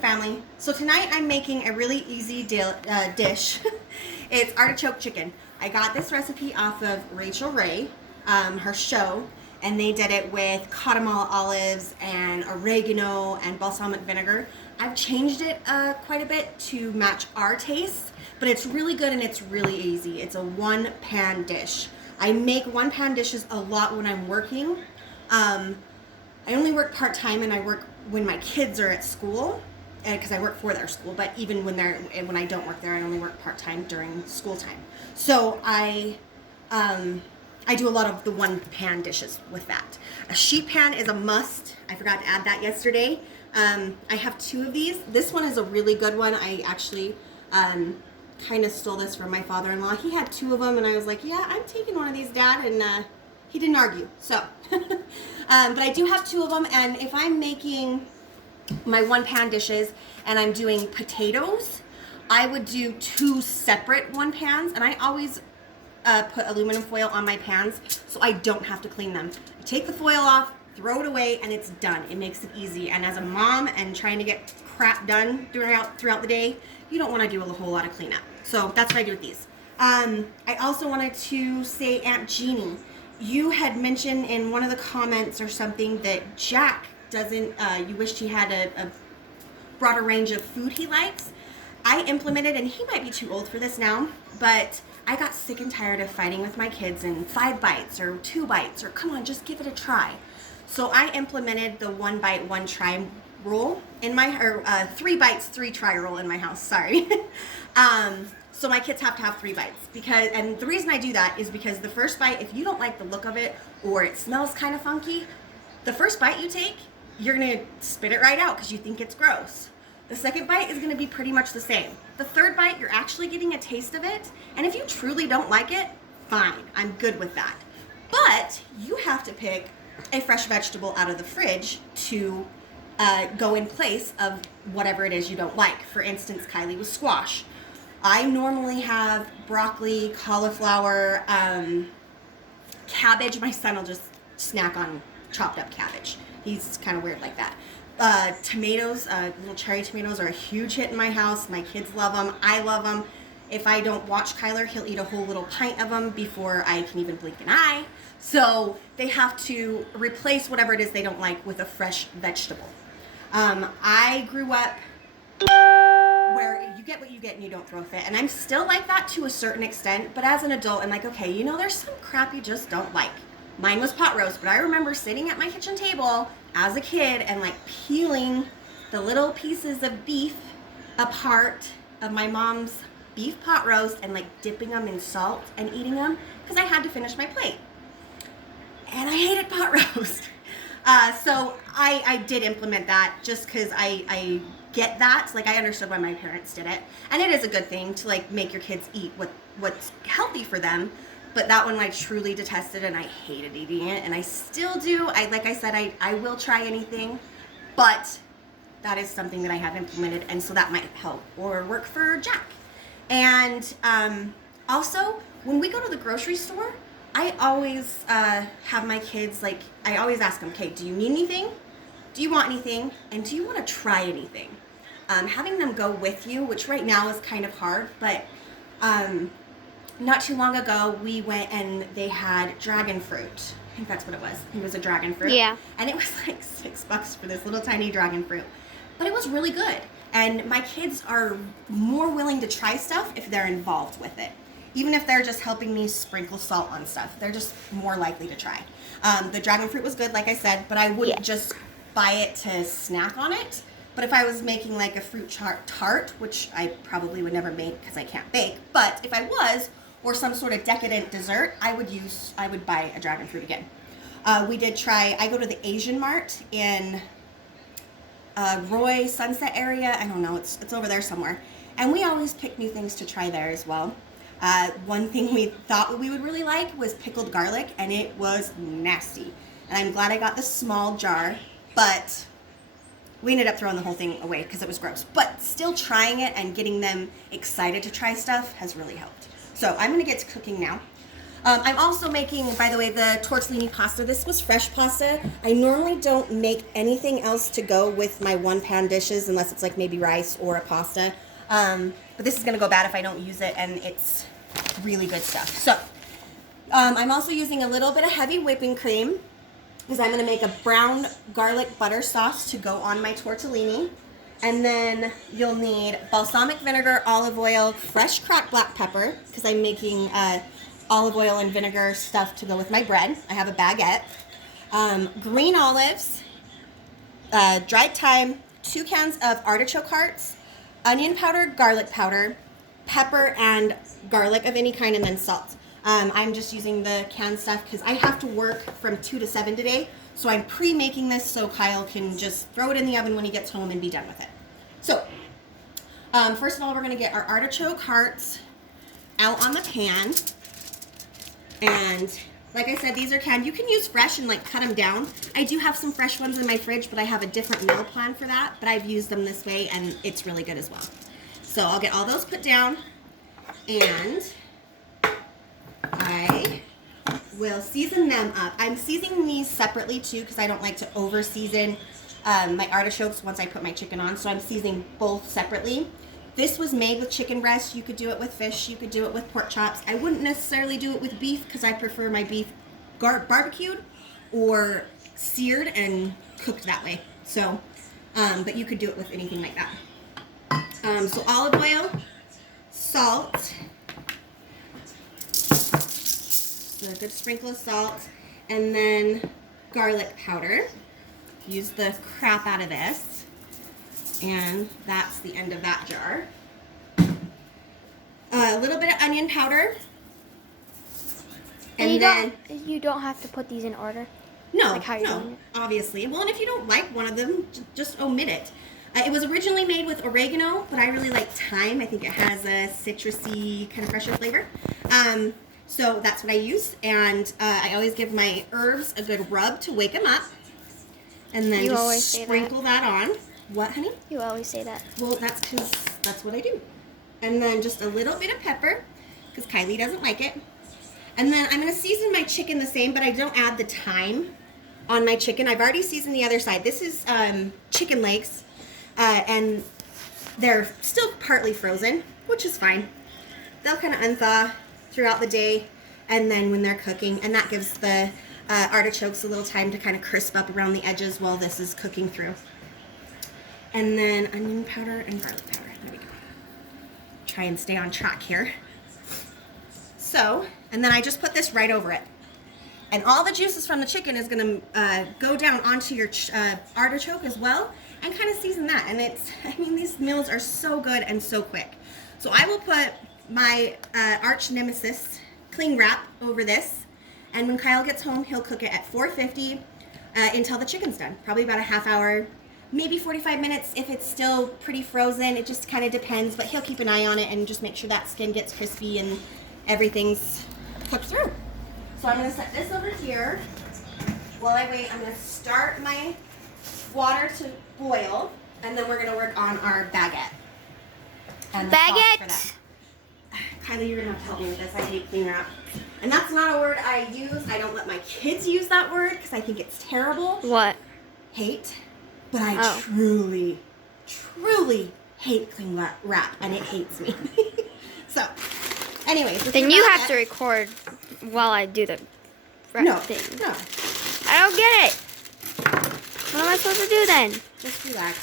Family. So tonight I'm making a really easy dish. It's artichoke chicken. I got this recipe off of Rachel Ray, her show, and they did it with cottonmall olives and oregano and balsamic vinegar. I've changed it quite a bit to match our tastes, but it's really good and it's really easy. It's a one-pan dish. I make one-pan dishes a lot when I'm working. I only work part-time and I work when my kids are at school, because I work for their school, but even when I don't work there, I only work part-time during school time. So I do a lot of the one-pan dishes with that. A sheet pan is a must. I forgot to add that yesterday. I have two of these. This one is a really good one. I actually kind of stole this from my father-in-law. He had two of them, and I was like, yeah, I'm taking one of these, Dad, and he didn't argue. So, but I do have two of them, and if I'm making my one-pan dishes and I'm doing potatoes, I would do two separate one pans, and I always put aluminum foil on my pans so I don't have to clean them. I take the foil off, throw it away, and it's done. It makes it easy. And as a mom and trying to get crap done throughout the day, you don't want to do a whole lot of cleanup. So that's what I do with these. I also wanted to say, Aunt Jeannie, you had mentioned in one of the comments or something that Jack doesn't, you wished he had a broader range of food he likes. I implemented, and he might be too old for this now, but I got sick and tired of fighting with my kids and 5 bites or 2 bites or come on, just give it a try. So I implemented the 1 bite, 1 try rule in my, 3 bites, 3 try rule in my house, sorry. So my kids have to have 3 bites and the reason I do that is because the first bite, if you don't like the look of it or it smells kind of funky, the first bite you take, you're gonna spit it right out because you think it's gross. The second bite is gonna be pretty much the same. The third bite, you're actually getting a taste of it, and if you truly don't like it, fine, I'm good with that. But you have to pick a fresh vegetable out of the fridge to go in place of whatever it is you don't like. For instance, Kylie was squash. I normally have broccoli, cauliflower, cabbage. My son will just snack on chopped up cabbage. He's kind of weird like that. Tomatoes, little cherry tomatoes are a huge hit in my house. My kids love them. I love them. If I don't watch Kyler, he'll eat a whole little pint of them before I can even blink an eye. So they have to replace whatever it is they don't like with a fresh vegetable. I grew up where you get what you get and you don't throw a fit. And I'm still like that to a certain extent, but as an adult, I'm like, okay, there's some crap you just don't like. Mine was pot roast, but I remember sitting at my kitchen table as a kid and like peeling the little pieces of beef apart of my mom's beef pot roast and like dipping them in salt and eating them because I had to finish my plate. And I hated pot roast. So I did implement that just because I get that. Like I understood why my parents did it. And it is a good thing to like make your kids eat what's healthy for them. But that one I truly detested and I hated eating it, and I still do. Like I said, I will try anything, but that is something that I have implemented, and so that might help or work for Jack. And also, when we go to the grocery store, I always have my kids, I always ask them, okay, do you need anything? Do you want anything? And do you want to try anything? Having them go with you, which right now is kind of hard, but not too long ago, we went and they had dragon fruit. I think that's what it was. It was a dragon fruit. Yeah. And it was like $6 for this little tiny dragon fruit. But it was really good. And my kids are more willing to try stuff if they're involved with it. Even if they're just helping me sprinkle salt on stuff, they're just more likely to try. The dragon fruit was good, like I said, but I wouldn't just buy it to snack on it. But if I was making like a fruit tart, which I probably would never make because I can't bake, but if I was, or some sort of decadent dessert, I would buy a dragon fruit again. We did try, I go to the Asian Mart in Roy Sunset area. I don't know, it's over there somewhere. And we always pick new things to try there as well. One thing we thought we would really like was pickled garlic, and it was nasty. And I'm glad I got the small jar, but we ended up throwing the whole thing away because it was gross. But still trying it and getting them excited to try stuff has really helped. So I'm gonna get to cooking now. I'm also making, by the way, the tortellini pasta. This was fresh pasta. I normally don't make anything else to go with my one-pan dishes unless it's like maybe rice or a pasta. But this is going to go bad if I don't use it, and it's really good stuff. So I'm also using a little bit of heavy whipping cream because I'm going to make a brown garlic butter sauce to go on my tortellini. And then you'll need balsamic vinegar, olive oil, fresh cracked black pepper because I'm making olive oil and vinegar stuff to go with my bread. I have a baguette. Green olives, dried thyme, 2 cans of artichoke hearts, onion powder, garlic powder, pepper and garlic of any kind, and then salt. I'm just using the canned stuff because I have to work from 2 to 7 today. So I'm pre-making this so Kyle can just throw it in the oven when he gets home and be done with it. So, first of all, we're going to get our artichoke hearts out on the pan. And like I said, these are canned. You can use fresh and like cut them down. I do have some fresh ones in my fridge, but I have a different meal plan for that. But I've used them this way and it's really good as well. So I'll get all those put down and I will season them up. I'm seasoning these separately too because I don't like to over season my artichokes once I put my chicken on. So I'm seasoning both separately. This was made with chicken breast. You could do it with fish. You could do it with pork chops. I wouldn't necessarily do it with beef because I prefer my beef barbecued or seared and cooked that way. So, but you could do it with anything like that. So olive oil, salt, so a good sprinkle of salt, and then garlic powder. Use the crap out of this. And that's the end of that jar. A little bit of onion powder. And then you don't have to put these in order? No, like how you're doing it? Obviously. Well, and if you don't like one of them, just omit it. It was originally made with oregano, but I really like thyme. I think it has a citrusy, kind of fresher flavor. So that's what I use. And I always give my herbs a good rub to wake them up. And then just sprinkle that on. What, honey? You always say that. Well, that's because that's what I do. And then just a little bit of pepper, because Kylie doesn't like it. And then I'm going to season my chicken the same, but I don't add the thyme on my chicken. I've already seasoned the other side. This is chicken legs, and they're still partly frozen, which is fine. They'll kind of unthaw throughout the day, and then when they're cooking, and that gives the artichokes a little time to kind of crisp up around the edges while this is cooking through. And then onion powder and garlic powder. There we go. Try and stay on track here. So, and then I just put this right over it. And all the juices from the chicken is going to go down onto your artichoke as well and kind of season that. And it's, I mean, these meals are so good and so quick. So I will put my arch nemesis cling wrap over this. And when Kyle gets home, he'll cook it at 450 until the chicken's done. Probably about a half hour. Maybe 45 minutes if it's still pretty frozen. It just kind of depends, but he'll keep an eye on it and just make sure that skin gets crispy and everything's cooked through. So I'm going to set this over here. While I wait, I'm going to start my water to boil, and then we're going to work on our baguette. And the sauce for that. Kylie, you're going to have to help me with this. I hate cling wrap. And that's not a word I use. I don't let my kids use that word because I think it's terrible. What? Hate. But I truly, truly hate cling wrap, and it hates me. So, anyways. Then you have to record while I do the wrap thing. No. I don't get it. What am I supposed to do then? Just relax.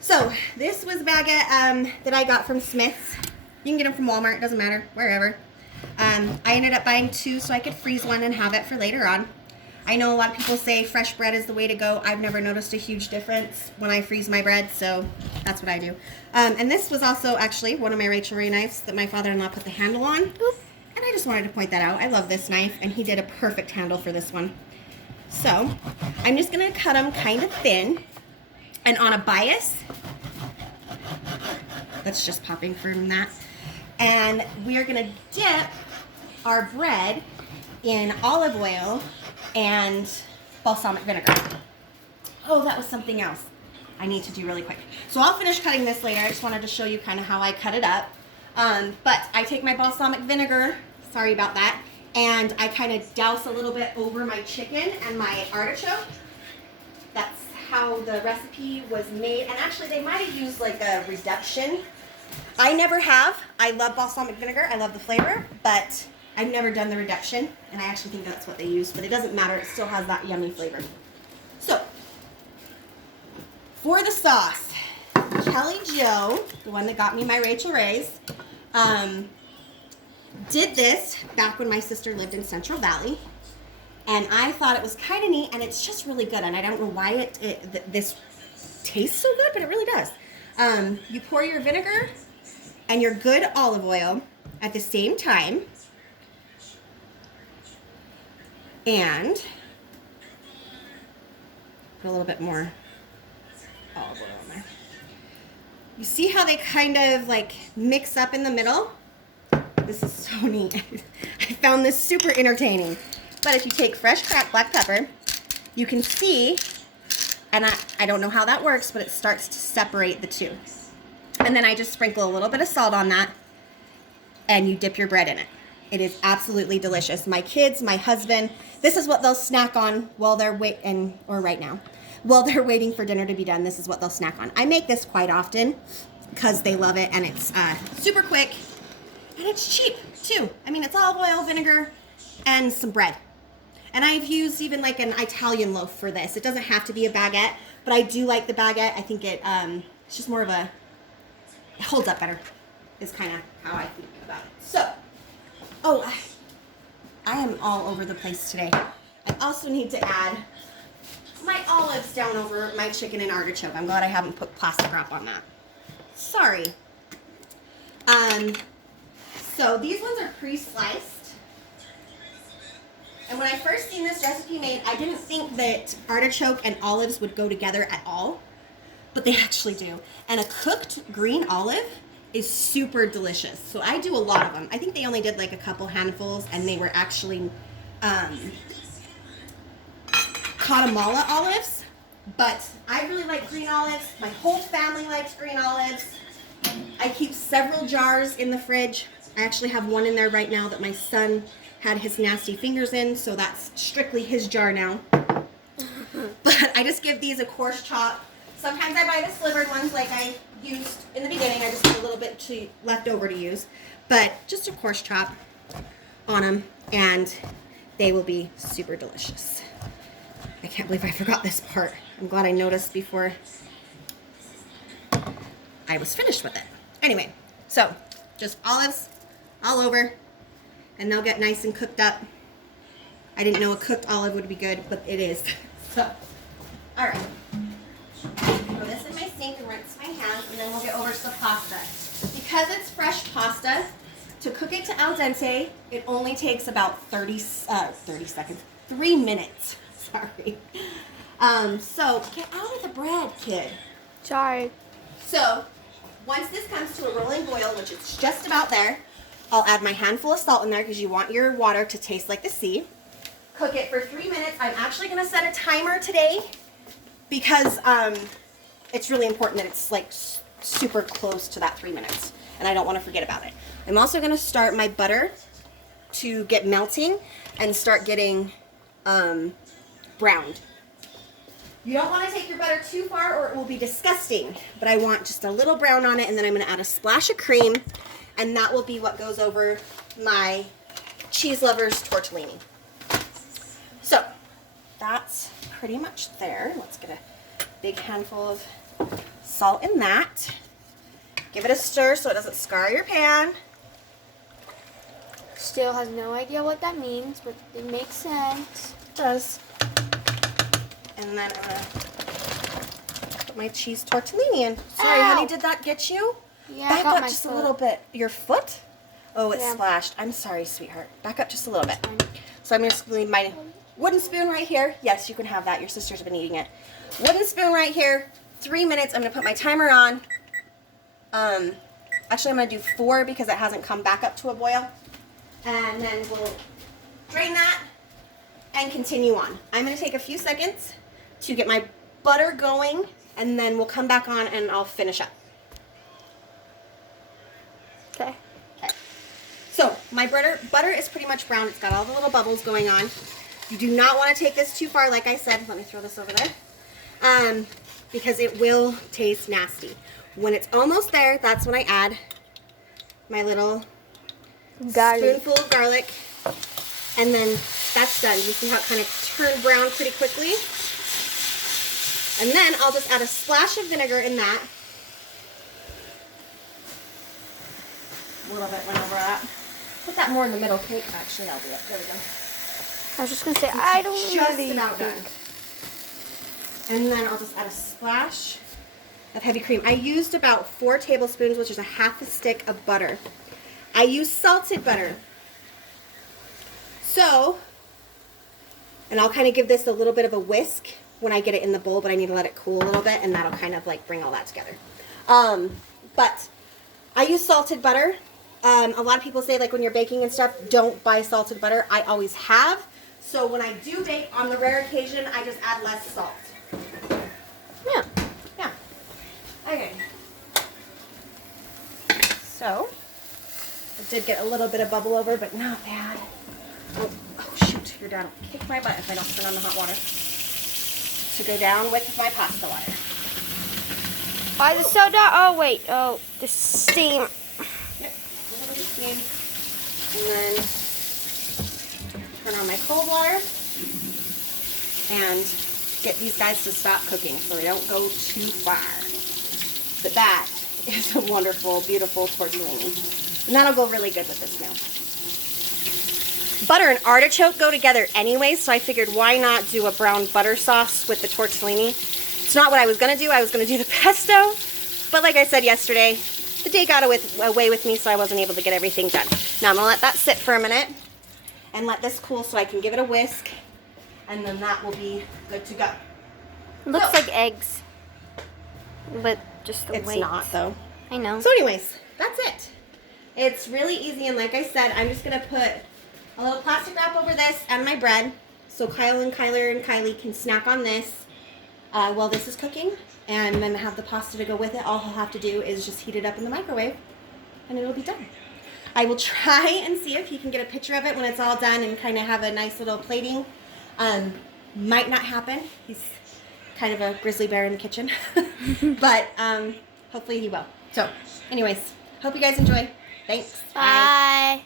So, this was a baguette that I got from Smith's. You can get them from Walmart, doesn't matter, wherever. I ended up buying 2 so I could freeze one and have it for later on. I know a lot of people say fresh bread is the way to go. I've never noticed a huge difference when I freeze my bread, so that's what I do. And this was also actually one of my Rachel Ray knives that my father-in-law put the handle on. Boop. And I just wanted to point that out. I love this knife, and he did a perfect handle for this one. So I'm just going to cut them kind of thin and on a bias. That's just popping from that. And we are going to dip our bread in olive oil and balsamic vinegar. Oh, that was something else I need to do really quick. So I'll finish cutting this later. I just wanted to show you kind of how I cut it up. But I take my balsamic vinegar, sorry about that, And I kind of douse a little bit over my chicken and my artichoke. That's how the recipe was made. And actually, they might have used like a reduction. I never have. I love balsamic vinegar. I love the flavor, but I've never done the reduction. And I actually think that's what they used, but it doesn't matter. It still has that yummy flavor. So, for the sauce, Kelly Jo, the one that got me my Rachel Ray's, did this back when my sister lived in Central Valley, and I thought it was kind of neat, and it's just really good, and I don't know why this tastes so good, but it really does. You pour your vinegar and your good olive oil at the same time, and put a little bit more olive oil in there. You see how they kind of like mix up in the middle? This is so neat. I found this super entertaining. But if you take fresh cracked black pepper, you can see, and I don't know how that works, but it starts to separate the two. And then I just sprinkle a little bit of salt on that, and you dip your bread in it. It is absolutely delicious. My kids, my husband, this is what they'll snack on while they're right now. While they're waiting for dinner to be done, this is what they'll snack on. I make this quite often because they love it, and it's super quick. And it's cheap, too. I mean, it's olive oil, vinegar, and some bread. And I've used even like an Italian loaf for this. It doesn't have to be a baguette, but I do like the baguette. I think it's just more of it holds up better, is kind of how I think about it. So, I am all over the place today. I also need to add my olives down over my chicken and artichoke. I'm glad I haven't put plastic wrap on that. Sorry. So these ones are pre-sliced. And when I first seen this recipe made, I didn't think that artichoke and olives would go together at all, but they actually do. And a cooked green olive is super delicious. So I do a lot of them. I think they only did like a couple handfuls, and they were actually Guatemala olives, but I really like green olives. My whole family likes green olives. I keep several jars in the fridge. I actually have one in there right now that my son had his nasty fingers in, so that's strictly his jar now. But I just give these a coarse chop. Sometimes I buy the slivered ones like I used in the beginning. I just have a little bit left over to use. But just a coarse chop on them, and they will be super delicious. I can't believe I forgot this part. I'm glad I noticed before I was finished with it. Anyway, so just olives all over, and they'll get nice and cooked up. I didn't know a cooked olive would be good, but it is. So, all right. Throw this in my sink and rinse my hands, and then we'll get over to the pasta. Because it's fresh pasta, to cook it to al dente, it only takes about 3 minutes. Sorry. So get out of the bread, kid. Sorry. So once this comes to a rolling boil, which is just about there, I'll add my handful of salt in there because you want your water to taste like the sea. Cook it for 3 minutes. I'm actually going to set a timer today because it's really important that it's like super close to that 3 minutes, and I don't want to forget about it. I'm also going to start my butter to get melting and start getting browned. You don't want to take your butter too far or it will be disgusting, but I want just a little brown on it, and then I'm going to add a splash of cream, and that will be what goes over my cheese lovers tortellini. So that's pretty much there. Let's get a big handful of salt in that. Give it a stir so it doesn't scar your pan. Still has no idea what that means, but it makes sense. It does. And then I'm going to put my cheese tortellini in. Sorry, honey, did that get you? Yeah, Back I got up my just foot. a little bit. Your foot? Oh, it Yeah. splashed. I'm sorry, sweetheart. Back up just a little bit. So I'm just going to leave my wooden spoon right here. Yes, you can have that. Your sister's been eating it. Wooden spoon right here. 3 minutes. I'm going to put my timer on. Actually, I'm going to do 4 because it hasn't come back up to a boil. And then we'll drain that and continue on. I'm going to take a few seconds to get my butter going, and then we'll come back on and I'll finish up. Okay. Okay. So my butter is pretty much brown. It's got all the little bubbles going on. You do not want to take this too far, like I said. Let me throw this over there. Because it will taste nasty. When it's almost there, that's when I add my little spoonful of garlic. And then that's done. You see how it kind of turned brown pretty quickly? And then I'll just add a splash of vinegar in that. A little bit went over that. Put that more in the middle. Actually, I'll do it. There we go. I was just going to say, I don't Just really about done. And then I'll just add a splash of heavy cream. I used about 4 tablespoons, which is a half a stick of butter. I use salted butter. So, and I'll kind of give this a little bit of a whisk when I get it in the bowl, but I need to let it cool a little bit, and that'll kind of like bring all that together. But I use salted butter. A lot of people say, like, when you're baking and stuff, don't buy salted butter. I always have. So when I do bake, on the rare occasion, I just add less salt. Yeah. Yeah. Okay. So, it did get a little bit of bubble over, but not bad. Oh shoot, your dad will kick my butt if I don't turn on the hot water. To go down with my pasta water. Why is it so dark? Oh, wait. Oh, the steam. Yep, a little bit of steam. And then turn on my cold water. And get these guys to stop cooking so they don't go too far. But that is a wonderful, beautiful tortellini. And that'll go really good with this meal. Butter and artichoke go together anyway, so I figured why not do a brown butter sauce with the tortellini. It's not what I was going to do. I was going to do the pesto. But like I said yesterday, the day got away with me, so I wasn't able to get everything done. Now I'm going to let that sit for a minute and let this cool so I can give it a whisk. And then that will be good to go. Looks like eggs. But just the It's weight. not, though. I know. So anyways, that's it. It's really easy, and like I said, I'm just going to put a little plastic wrap over this and my bread, so Kyle and Kyler and Kylie can snack on this while this is cooking, and then have the pasta to go with it. All he'll have to do is just heat it up in the microwave, and it'll be done. I will try and see if he can get a picture of it when it's all done and kind of have a nice little plating. Might not happen. He's kind of a grizzly bear in the kitchen, but hopefully he will. So anyways, hope you guys enjoy. Thanks. Bye.